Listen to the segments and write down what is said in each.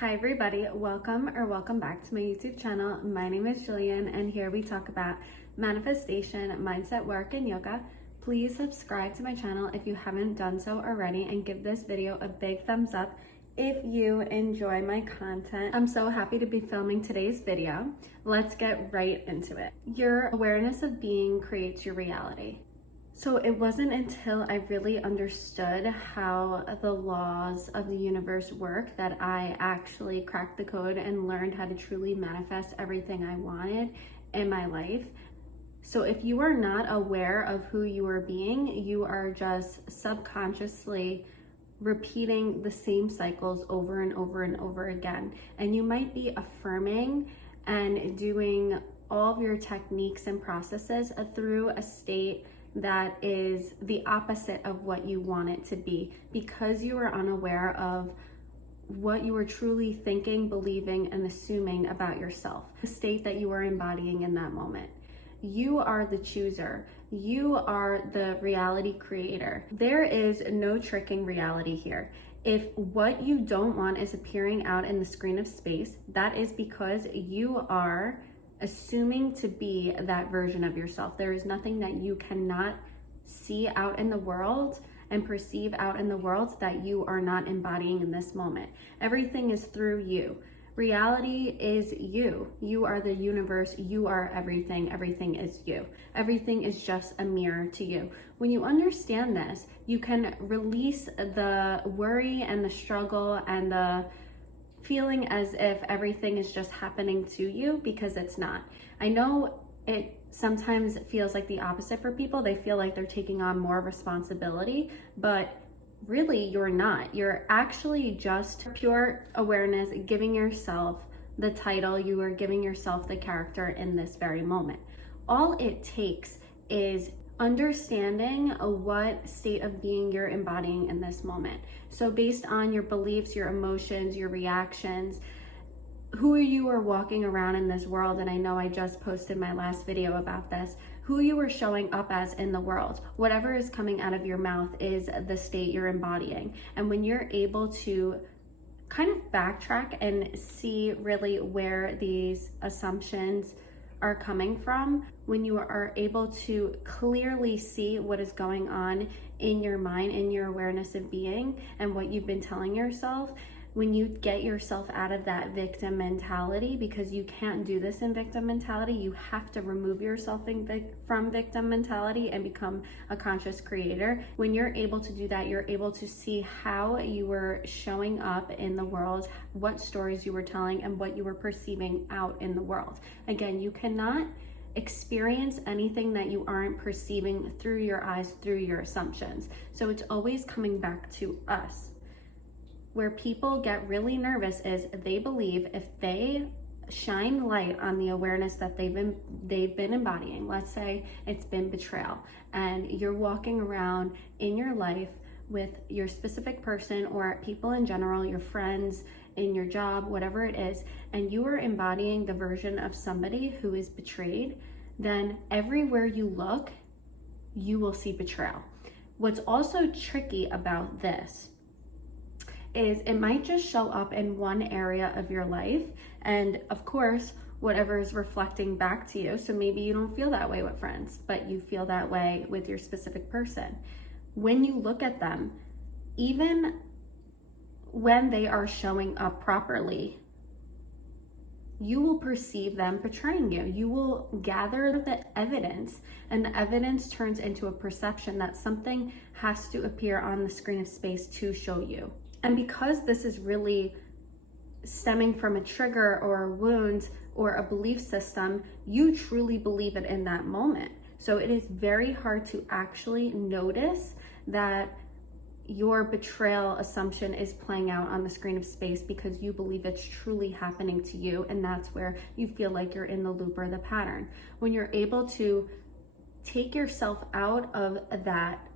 Hi everybody, welcome back to my YouTube channel. My name is Jillian and here we talk about manifestation, mindset work, and yoga. Please subscribe to my channel if you haven't done so already and give this video a big thumbs up if you enjoy my content. I'm so happy to be filming today's video. Let's get right into it. Your awareness of being creates your reality. So it wasn't until I really understood how the laws of the universe work that I actually cracked the code and learned how to truly manifest everything I wanted in my life. So if you are not aware of who you are being, you are just subconsciously repeating the same cycles over and over and over again. And you might be affirming and doing all of your techniques and processes through a state that is the opposite of what you want it to be, because you are unaware of what you are truly thinking, believing, and assuming about yourself, the state that you are embodying in that moment. You are the chooser. You are the reality creator. There is no tricking reality here. If what you don't want is appearing out in the screen of space, that is because you are assuming to be that version of yourself. There is nothing that you cannot see out in the world and perceive out in the world that you are not embodying in this moment. Everything is through you. Reality is you. You are the universe. You are everything. Everything is you. Everything is just a mirror to you. When you understand this, you can release the worry and the struggle and the feeling as if everything is just happening to you, because it's not. I know it sometimes feels like the opposite for people. They feel like they're taking on more responsibility, but really you're not. You're actually just pure awareness, giving yourself the title. You are giving yourself the character in this very moment. All it takes is understanding what state of being you're embodying in this moment. So based on your beliefs, your emotions, your reactions, who you are walking around in this world, and I know I just posted my last video about this, who you are showing up as in the world, whatever is coming out of your mouth is the state you're embodying. And when you're able to kind of backtrack and see really where these assumptions are coming from, when you are able to clearly see what is going on in your mind, in your awareness of being, and what you've been telling yourself, when you get yourself out of that victim mentality, because you can't do this in victim mentality, you have to remove yourself from victim mentality and become a conscious creator. When you're able to do that, you're able to see how you were showing up in the world, what stories you were telling, and what you were perceiving out in the world. Again, you cannot experience anything that you aren't perceiving through your eyes, through your assumptions. So it's always coming back to us. Where people get really nervous is they believe if they shine light on the awareness that they've been embodying, let's say it's been betrayal, and you're walking around in your life with your specific person or people in general, your friends, in your job, whatever it is, and you are embodying the version of somebody who is betrayed, then everywhere you look, you will see betrayal. What's also tricky about this is it might just show up in one area of your life, and of course whatever is reflecting back to you. So maybe you don't feel that way with friends, but you feel that way with your specific person. When you look at them, even when they are showing up properly, you will perceive them betraying you. You will gather the evidence, and the evidence turns into a perception that something has to appear on the screen of space to show you. And because this is really stemming from a trigger or a wound or a belief system, you truly believe it in that moment. So it is very hard to actually notice that your betrayal assumption is playing out on the screen of space, because you believe it's truly happening to you, and that's where you feel like you're in the loop or the pattern. When you're able to take yourself out of that,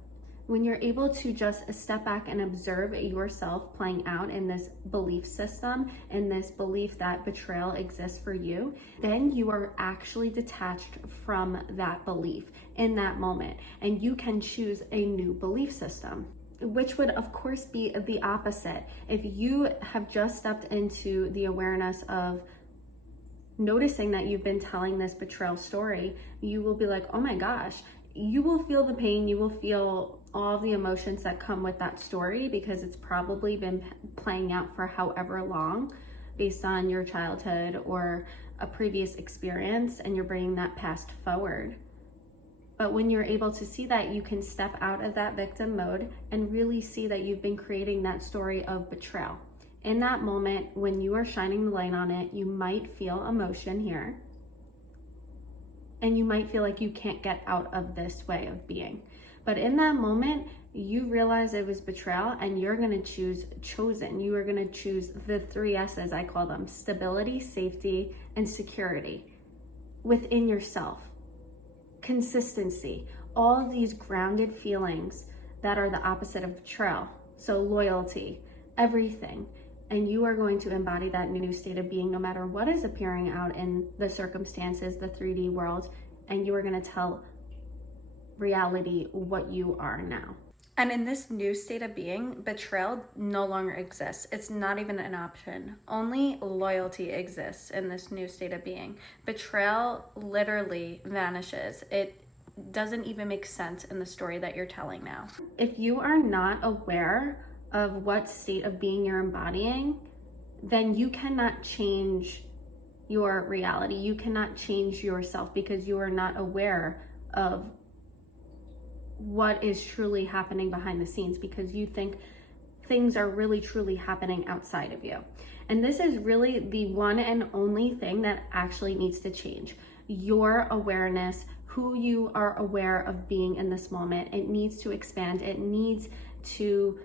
when you're able to just step back and observe yourself playing out in this belief system, in this belief that betrayal exists for you, then you are actually detached from that belief in that moment, and you can choose a new belief system. which would of course be the opposite. If you have just stepped into the awareness of noticing that you've been telling this betrayal story, you will be like, oh my gosh, you will feel the pain, you will feel all the emotions that come with that story, because it's probably been playing out for however long based on your childhood or a previous experience, and you're bringing that past forward. But when you're able to see that, you can step out of that victim mode and really see that you've been creating that story of betrayal. In that moment, when you are shining the light on it, you might feel emotion here. And you might feel like you can't get out of this way of being. But in that moment, you realize it was betrayal, and you're gonna choose chosen. You are gonna choose the 3 S's, I call them: stability, safety, and security within yourself. Consistency, all of these grounded feelings that are the opposite of betrayal. So loyalty, everything. And you are going to embody that new state of being no matter what is appearing out in the circumstances, the 3D world, and you are going to tell reality what you are now. And in this new state of being, betrayal no longer exists. It's not even an option. Only loyalty exists in this new state of being. Betrayal literally vanishes. It doesn't even make sense in the story that you're telling now. If you are not aware of what state of being you're embodying, then you cannot change your reality. You cannot change yourself, because you are not aware of what is truly happening behind the scenes, because you think things are really truly happening outside of you. And this is really the one and only thing that actually needs to change. Your awareness, who you are aware of being in this moment, it needs to expand. It needs to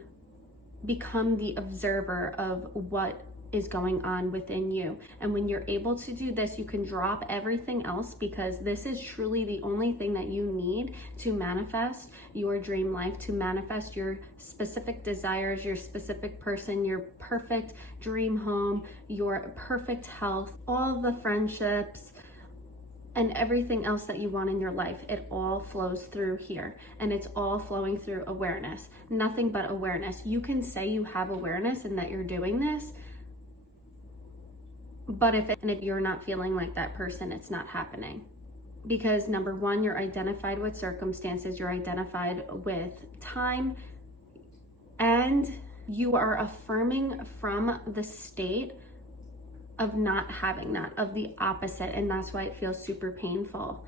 become the observer of what is going on within you. And when you're able to do this, you can drop everything else, because this is truly the only thing that you need to manifest your dream life, to manifest your specific desires, your specific person, your perfect dream home, your perfect health, all the friendships, and everything else that you want in your life. It all flows through here, and it's all flowing through awareness. Nothing but awareness. You can say you have awareness and that you're doing this, but if you're not feeling like that person, it's not happening. Because number one, you're identified with circumstances, you're identified with time, and you are affirming from the state of not having that, of the opposite. And that's why it feels super painful.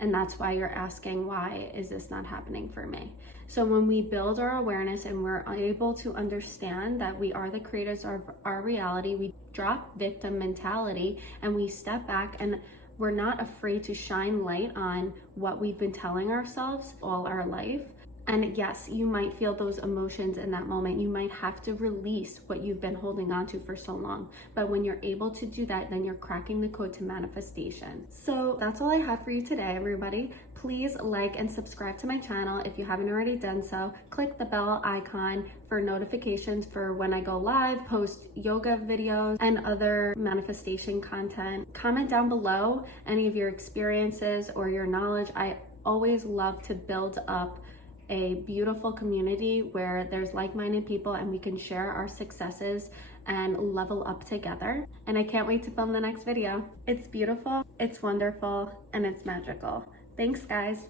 And that's why you're asking, why is this not happening for me? So when we build our awareness and we're able to understand that we are the creators of our reality, we drop victim mentality and we step back, and we're not afraid to shine light on what we've been telling ourselves all our life. And yes, you might feel those emotions in that moment. You might have to release what you've been holding on to for so long. But when you're able to do that, then you're cracking the code to manifestation. So that's all I have for you today, everybody. Please like and subscribe to my channel if you haven't already done so. Click the bell icon for notifications for when I go live, post yoga videos, and other manifestation content. Comment down below any of your experiences or your knowledge. I always love to build up a beautiful community where there's like-minded people and we can share our successes and level up together. And I can't wait to film the next video. It's beautiful, it's wonderful, and it's magical. Thanks, guys.